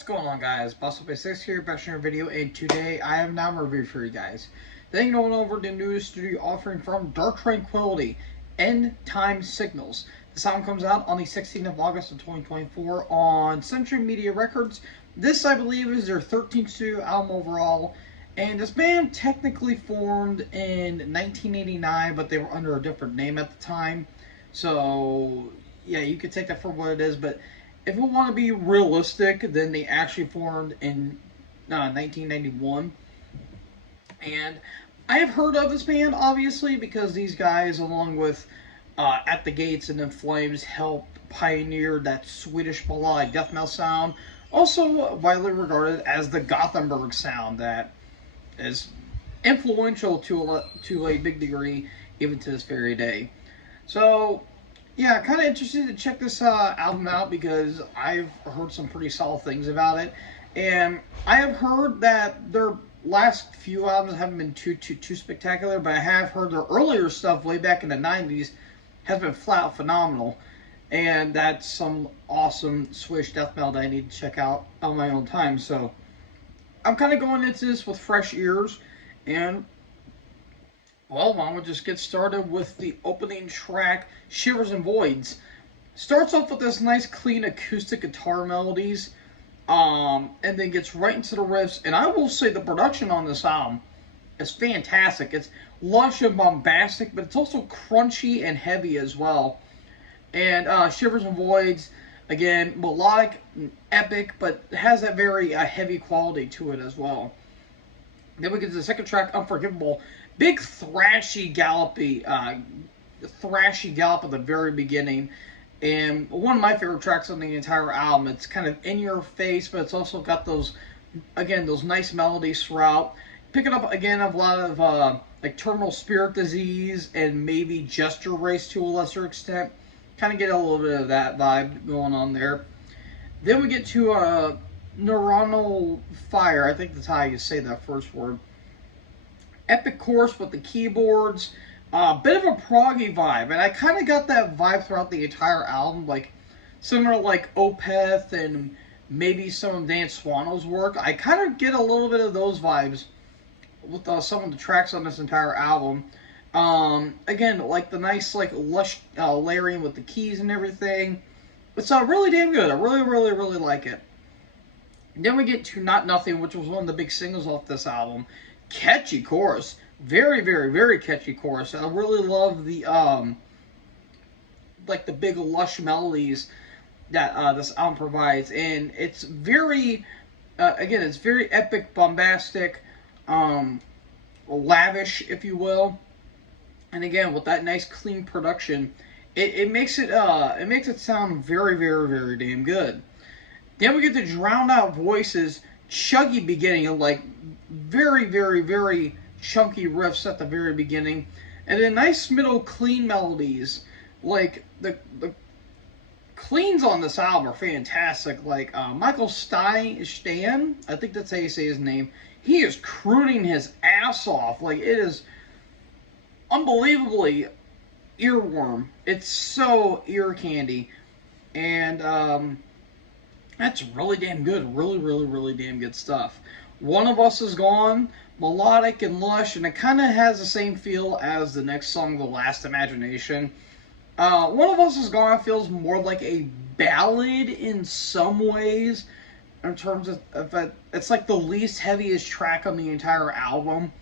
What's going on, guys? Boss6 here, back to your video, and today I have now a review for you guys. Then going over the newest studio offering from Tranquillity, Endtime Signals. This album comes out on the 16th of August of 2024 on Century Media Records. This, I believe, is their 13th studio album overall. And this band technically formed in 1989, but they were under a different name at the time. So, yeah, you could take that for what it is, but if we want to be realistic, then they actually formed in 1991. And I have heard of this band, obviously, because these guys, along with At the Gates and In Flames, helped pioneer that Swedish melodic death metal sound, also widely regarded as the Gothenburg sound that is influential to a big degree, even to this very day. So, yeah, kind of interested to check this album out because I've heard some pretty solid things about it. And I have heard that their last few albums haven't been too spectacular, but I have heard their earlier stuff way back in the 90s has been flat out phenomenal. And that's some awesome Swedish death metal that I need to check out on my own time. So I'm kind of going into this with fresh ears. And well, why don't we just get started with the opening track, Shivers and Voids. Starts off with this nice, clean acoustic guitar melodies, and then gets right into the riffs. And I will say the production on this album is fantastic. It's lush and bombastic, but it's also crunchy and heavy as well. And Shivers and Voids, again, melodic, epic, but has that very heavy quality to it as well. Then we get to the second track, Unforgivable. Big thrashy gallop at the very beginning, and one of my favorite tracks on the entire album. It's kind of in your face, but it's also got those nice melodies throughout. Picking up again a lot of like Terminal Spirit Disease and maybe Gesture Race to a lesser extent. Kind of get a little bit of that vibe going on there. Then we get to Neuronal Fire. I think that's how you say that first word. Epic chorus with the keyboards, bit of a proggy vibe, and I kind of got that vibe throughout the entire album, like similar like Opeth and maybe some of Dan Swano's work. I kind of get a little bit of those vibes with some of the tracks on this entire album. Again, like the nice like lush layering with the keys and everything. It's really damn good. I really like it. Then we get to Not Nothing, which was one of the big singles off this album. Catchy chorus, very catchy chorus. I really love the like the big lush melodies that this album provides, and it's very again, it's very epic, bombastic, lavish, if you will. And again, with that nice clean production, it makes it sound very damn good. Then we get to Drowned Out Voices, chuggy beginning, and like very chunky riffs at the very beginning, and then nice middle clean melodies. Like the cleans on this album are fantastic. Like Michael Stan, I think that's how you say his name. He is crooning his ass off. Like, it is unbelievably earworm. It's so ear candy, and that's really damn good. Really damn good stuff. One of Us Is Gone, melodic and lush, and it kind of has the same feel as the next song, The Last Imagination. One of Us Is Gone feels more like a ballad in some ways, in terms of it's like the least heaviest track on the entire album.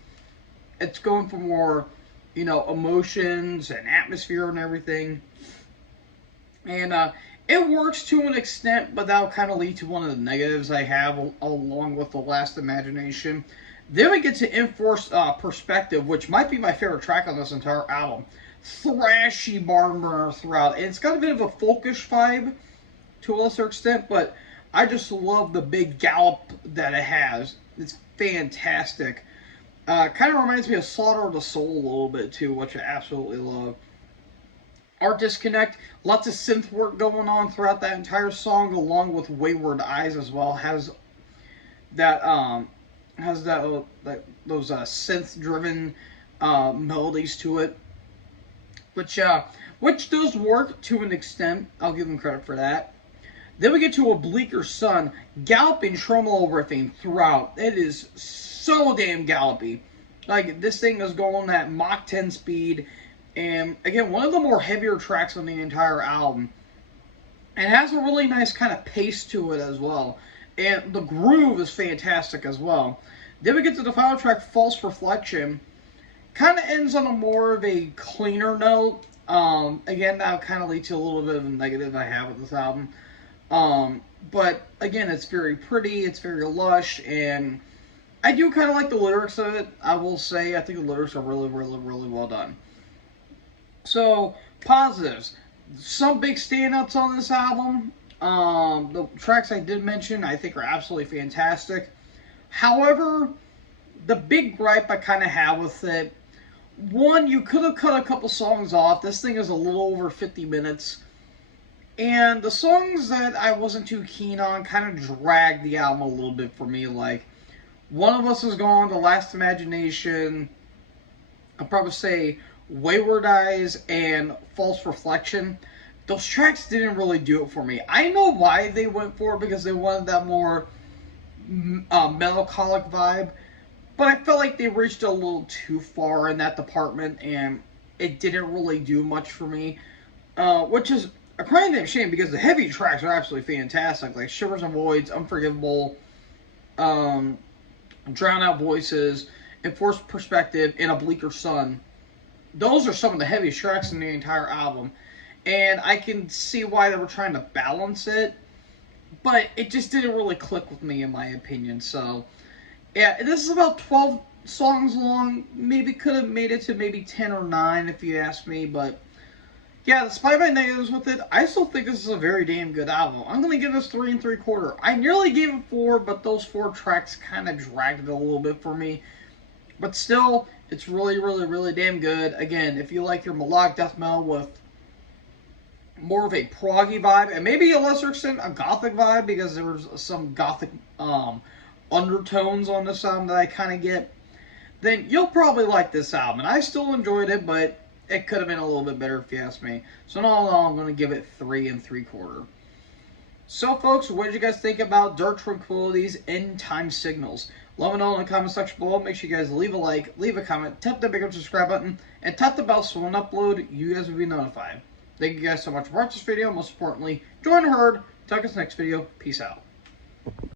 It's going for more, emotions and atmosphere and everything. And it works to an extent, but that'll kind of lead to one of the negatives I have along with The Last Imagination. Then we get to Enforced Perspective, which might be my favorite track on this entire album. Thrashy barn burner throughout. And it's got a bit of a folkish vibe to a lesser extent, but I just love the big gallop that it has. It's fantastic. Kind of reminds me of Slaughter of the Soul a little bit too, which I absolutely love. Art Disconnect, lots of synth work going on throughout that entire song, along with Wayward Eyes as well. Has those synth-driven melodies to it, which does work to an extent. I'll give them credit for that. Then we get to A Bleaker Sun, galloping tremolo riffing throughout. It is so damn gallopy. Like, this thing is going at Mach 10 speed. And, again, one of the more heavier tracks on the entire album. And it has a really nice kind of pace to it as well. And the groove is fantastic as well. Then we get to the final track, False Reflection. Kind of ends on a more of a cleaner note. Again, that kind of leads to a little bit of a negative I have with this album. But again, it's very pretty, it's very lush, and I do kind of like the lyrics of it. I will say, I think the lyrics are really, really, really well done. So, positives. Some big standouts on this album. The tracks I did mention, I think, are absolutely fantastic. However, the big gripe I kind of have with it, one, you could have cut a couple songs off. This thing is a little over 50 minutes. And the songs that I wasn't too keen on kind of dragged the album a little bit for me. Like, One of Us Is Gone, The Last Imagination, I'll probably say Wayward Eyes, and False Reflection. Those tracks didn't really do it for me. I know why they went for it, because they wanted that more melancholic vibe. But I felt like they reached a little too far in that department, and it didn't really do much for me. Which is a crying damn shame, because the heavy tracks are absolutely fantastic. Like Shivers and Voids, Unforgivable, Drown Out Voices, Enforced Perspective, and A Bleaker Sun. Those are some of the heaviest tracks in the entire album. And I can see why they were trying to balance it. But it just didn't really click with me, in my opinion. So, yeah, this is about 12 songs long. Maybe could have made it to maybe 10 or 9 if you ask me. But, yeah, despite my negatives with it, I still think this is a very damn good album. I'm going to give this 3 3/4. I nearly gave it 4, but those 4 tracks kind of dragged it a little bit for me. But still, it's really, really, really damn good. Again, if you like your melodic death metal with more of a proggy vibe, and maybe a lesser extent a gothic vibe, because there was some gothic undertones on this album that I kind of get, then you'll probably like this album. And I still enjoyed it, but it could have been a little bit better if you ask me. So in all, I'm going to give it 3 3/4. So folks, what did you guys think about Dark Tranquillity's Endtime Signals? Let me know in the comment section below. Make sure you guys leave a like, leave a comment, tap the big subscribe button, and tap the bell so when I upload, you guys will be notified. Thank you guys so much for watching this video. Most importantly, join the herd. Talk us next video. Peace out.